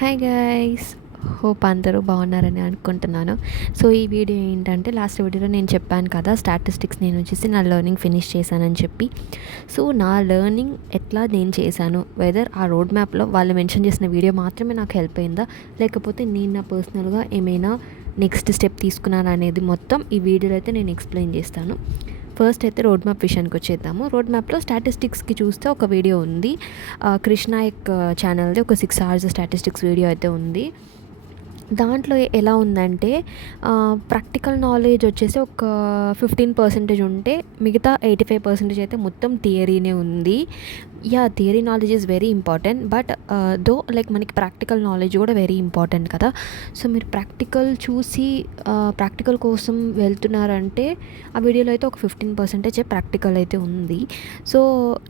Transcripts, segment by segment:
Hi guys, hope అందరూ బాగున్నారని అనుకుంటున్నాను. సో ఈ వీడియో ఏంటంటే, లాస్ట్ వీడియోలో నేను చెప్పాను కదా స్టాటిస్టిక్స్ నేను వచ్చేసి నా లెర్నింగ్ ఫినిష్ చేశానని చెప్పి. సో నా లెర్నింగ్ ఎట్లా నేను చేశాను, వెదర్ ఆ రోడ్ మ్యాప్లో వాళ్ళు మెన్షన్ చేసిన వీడియో మాత్రమే నాకు హెల్ప్ అయిందా, లేకపోతే నేను నా పర్సనల్గా ఏమైనా నెక్స్ట్ స్టెప్ తీసుకున్నాను అనేది మొత్తం ఈ వీడియోలో అయితే నేను ఎక్స్ప్లెయిన్ చేస్తాను. ఫస్ట్ అయితే రోడ్ మ్యాప్ విషయానికి వచ్చేద్దాము. రోడ్ మ్యాప్లో స్టాటిస్టిక్స్కి చూస్తే ఒక వీడియో ఉంది, కృష్ణాయక్ ఛానల్ది ఒక 6 hours స్టాటిస్టిక్స్ వీడియో అయితే ఉంది. దాంట్లో ఎలా ఉందంటే, ప్రాక్టికల్ నాలెడ్జ్ వచ్చేసి ఒక 15% ఉంటే మిగతా 85% అయితే మొత్తం థియరీనే ఉంది. Theory knowledge is very important, but though like మనకి ప్రాక్టికల్ నాలెడ్జ్ కూడా వెరీ ఇంపార్టెంట్ కదా. సో మీరు ప్రాక్టికల్ చూసి ప్రాక్టికల్ కోసం వెళ్తున్నారంటే ఆ వీడియోలో అయితే ఒక 15% ప్రాక్టికల్ అయితే ఉంది. సో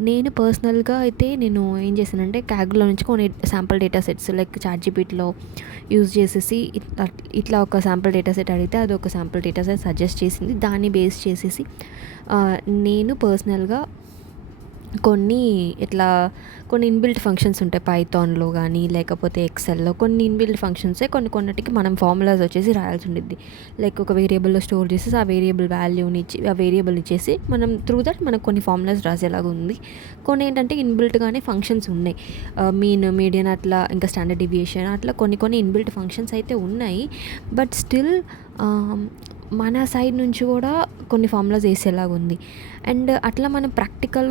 నేను పర్సనల్గా అయితే నేను ఏం చేశానంటే, క్యాగ్లో నుంచి కొన్ని శాంపుల్ డేటా సెట్స్ లైక్ చాట్‌జీపీటీలో యూజ్ చేసేసి ఇట్లా ఒక శాంపుల్ డేటా సెట్ అడిగితే అది ఒక శాంపుల్ డేటా సెట్ సజెస్ట్ చేసింది. దాన్ని బేస్ చేసేసి నేను పర్సనల్గా కొన్ని ఇన్బిల్ట్ ఫంక్షన్స్ ఉంటాయి పైథాన్లో కానీ లేకపోతే ఎక్సెల్లో. కొన్ని ఇన్బిల్ట్ ఫంక్షన్సే కొన్నిటికి మనం ఫార్ములాస్ వచ్చేసి రాయాల్సి ఉండిద్ది. లైక్ ఒక వేరియబుల్లో స్టోర్ చేసేసి ఆ వేరియబుల్ వాల్యూని ఇచ్చి ఆ వేరియబుల్ ఇచ్చేసి మనం త్రూ దట్ మనకు కొన్ని ఫార్ములాస్ రాసేలాగా ఉంది. కొన్ని ఏంటంటే ఇన్బిల్ట్గానే ఫంక్షన్స్ ఉన్నాయి, మీన్, మీడియన్, అట్లా ఇంకా స్టాండర్డ్ డివియేషన్, అట్లా కొన్ని ఇన్బిల్ట్ ఫంక్షన్స్ అయితే ఉన్నాయి. బట్ స్టిల్ మన సైడ్ నుంచి కూడా కొన్ని ఫార్ములాస్ వేసేలాగా ఉంది. అండ్ అట్లా మన ప్రాక్టికల్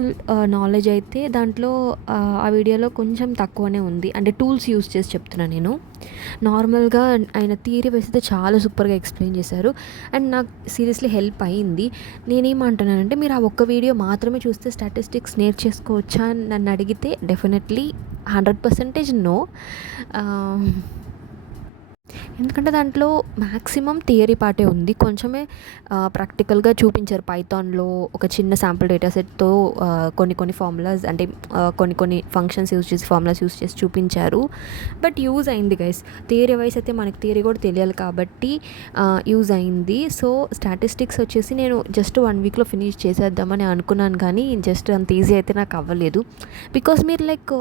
నాలెడ్జ్ అయితే దాంట్లో ఆ వీడియోలో కొంచెం తక్కువనే ఉంది. అంటే టూల్స్ యూస్ చేసి చెప్తున్నాను నేను. నార్మల్గా ఆయన థియరీ వేస్తే చాలా సూపర్గా ఎక్స్ప్లెయిన్ చేశారు అండ్ నాకు సీరియస్లీ హెల్ప్ అయింది. నేనేమంటున్నానంటే, మీరు ఆ ఒక్క వీడియో మాత్రమే చూస్తే స్టాటిస్టిక్స్ నేర్చేసుకోవచ్చా అని నన్ను అడిగితే డెఫినెట్లీ 100% నో. ఎందుకంటే దాంట్లో మ్యాక్సిమం థియరీ పార్టే ఉంది, కొంచెమే ప్రాక్టికల్గా చూపించారు. పైథాన్లో ఒక చిన్న శాంపుల్ డేటా సెట్తో కొన్ని ఫార్ములాస్ అంటే కొన్ని ఫంక్షన్స్ యూజ్ చేసి ఫార్ములాస్ యూజ్ చేసి చూపించారు. బట్ యూజ్ అయింది గైస్. థియరీ వైస్ అయితే మనకి థియరీ కూడా తెలియాలి కాబట్టి యూజ్ అయింది. సో స్టాటిస్టిక్స్ వచ్చేసి నేను జస్ట్ 1 weekలో ఫినిష్ చేసేద్దామని అనుకున్నాను, కానీ జస్ట్ అంత ఈజీ అయితే నాకు అవ్వలేదు. బికాస్ మీరు లైక్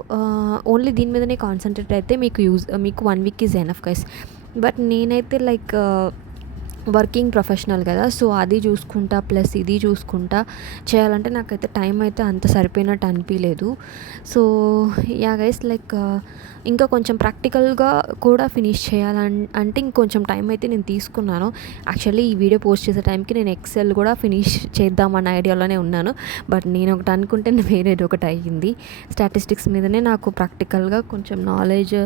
ఓన్లీ దీని మీదనే కాన్సన్ట్రేట్ అయితే మీకు 1 week is enough guys. But నేనైతే లైక్ వర్కింగ్ ప్రొఫెషనల్ కదా, సో అది చూసుకుంటా ప్లస్ ఇది చూసుకుంటా చేయాలంటే నాకైతే టైం అయితే అంత సరిపోయినట్టు అనిపించలేదు. సో గైస్ లైక్ ఇంకా కొంచెం ప్రాక్టికల్గా కూడా ఫినిష్ చేయాలంటే ఇంకొంచెం టైం అయితే నేను తీసుకున్నాను. యాక్చువల్లీ ఈ వీడియో పోస్ట్ చేసే టైంకి నేను ఎక్సెల్ కూడా ఫినిష్ చేద్దామన్న ఐడియాలోనే ఉన్నాను. బట్ నేను ఒకటి అనుకుంటే వేరేది ఒకటి అయ్యింది. స్టాటిస్టిక్స్ మీదనే నాకు ప్రాక్టికల్గా కొంచెం నాలెడ్జ్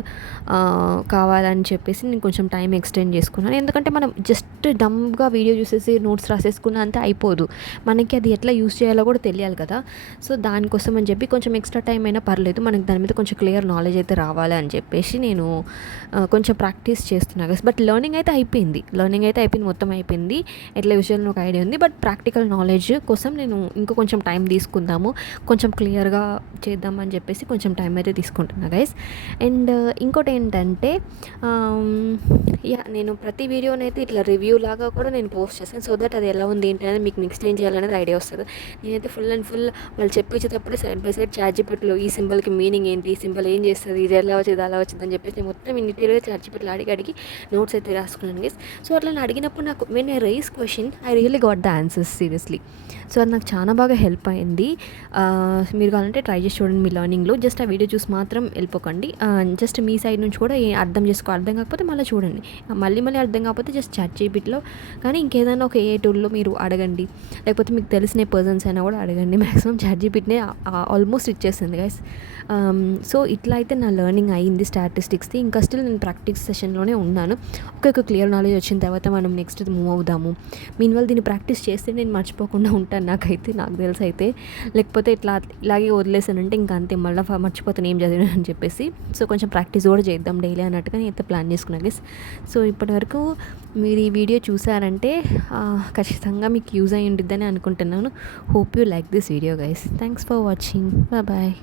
కావాలని చెప్పేసి నేను కొంచెం టైం ఎక్స్టెండ్ చేసుకున్నాను. ఎందుకంటే మనం జస్ట్ డమ్గా వీడియో చూసేసి నోట్స్ రాసేసుకున్న అంతే అయిపోదు, మనకి అది ఎట్లా యూస్ చేయాలో కూడా తెలియాలి కదా. సో దానికోసం అని చెప్పి కొంచెం ఎక్స్ట్రా టైం అయినా పర్లేదు, మనకి దాని మీద కొంచెం క్లియర్ నాలెడ్జ్ అయితే రావాలి అని చెప్పేసి నేను కొంచెం ప్రాక్టీస్ చేస్తున్నా కదా. బట్ లెర్నింగ్ అయితే అయిపోయింది, మొత్తం అయిపోయింది. ఎట్లా యూస్ చేయాలని ఒక ఐడియా ఉంది. బట్ ప్రాక్టికల్ నాలెడ్జ్ కోసం నేను ఇంకా కొంచెం టైం తీసుకుందాము, కొంచెం క్లియర్గా చేద్దామని చెప్పేసి కొంచెం టైం అయితే తీసుకుంటున్నా గైస్. అండ్ ఇంకోటి ఏంటంటే, నేను ప్రతి వీడియోనైతే ఇట్లా రివ్యూ లాగా కూడా నేను పోస్ట్ చేస్తాను, సో దట్ అది ఎలా ఉంది ఏంటి అనేది మీకు నెక్స్ట్ ఏం చేయాలనేది ఐడియా వస్తుంది. నేనైతే ఫుల్ వాళ్ళు చెప్పించేటప్పుడు సైడ్ బై సైడ్ చాట్‌జీపీటీలో ఈ సింబల్కి మీనింగ్ ఏంటి, ఈ సింబల్ ఏం చేస్తుంది, ఇది ఎలా వచ్చింది అలా వచ్చింది అని చెప్పేసి నేను మొత్తం ఇన్నిటీరియల్గా చాట్‌జీపీటీలో అడిగి నోట్స్ అయితే రాసుకున్నాను గైస్. సో అట్లా నేను అడిగినప్పుడు నాకు when I rise question I really got the answers seriously. So అది నాకు చాలా బాగా హెల్ప్ అయింది. మీరు కావాలంటే ట్రై చేసి చూడండి మీ లర్నింగ్లో. జస్ట్ ఆ వీడియో చూసి మాత్రం వెళ్ళిపోకండి. జస్ట్ మీ సైడ్ నుంచి కూడా అర్థం కాకపోతే మళ్ళీ చూడండి, మళ్ళీ అర్థం కాకపోతే జస్ట్ చాట్‌జీపీటీలో కానీ ఇంకేదైనా ఒక ఏ టూల్లో మీరు అడగండి, లేకపోతే మీకు తెలిసిన పర్సన్స్ అయినా కూడా అడగండి. మ్యాక్సిమం చాట్‌జీపీటీనే ఆల్మోస్ట్ ఇచ్చేస్తుంది గైస్. సో ఇట్లా అయితే నా లెర్నింగ్ అయ్యింది స్టాటిస్టిక్స్ది. ఇంకా స్టిల్ నేను ప్రాక్టీస్ సెషన్లోనే ఉన్నాను. ఒక క్లియర్ నాలెడ్జ్ వచ్చిన తర్వాత మనం నెక్స్ట్ మూవ్ అవుదాము. మీన్వల్ దీన్ని ప్రాక్టీస్ చేస్తే నేను మర్చిపోకుండా ఉంటాను, నాకు తెలిసి అయితే. లేకపోతే ఇలాగే వదిలేసానంటే ఇంకా అంతే, మళ్ళీ మర్చిపోతాను ఏం చదివాను అని చెప్పేసి. సో కొంచెం ప్రాక్టీస్ కూడా చేద్దాం డైలీ అన్నట్టుగా నేను అయితే ప్లాన్ చేసుకున్నాను గైస్. సో ఇప్పటివరకు మీరు ఈ వీడియో చూసారంటే ఖచ్చితంగా మీకు యూజ్ అయ్యి ఉండిద్దని అనుకుంటున్నాను. Hope you like this video guys. Thanks for watching. Bye.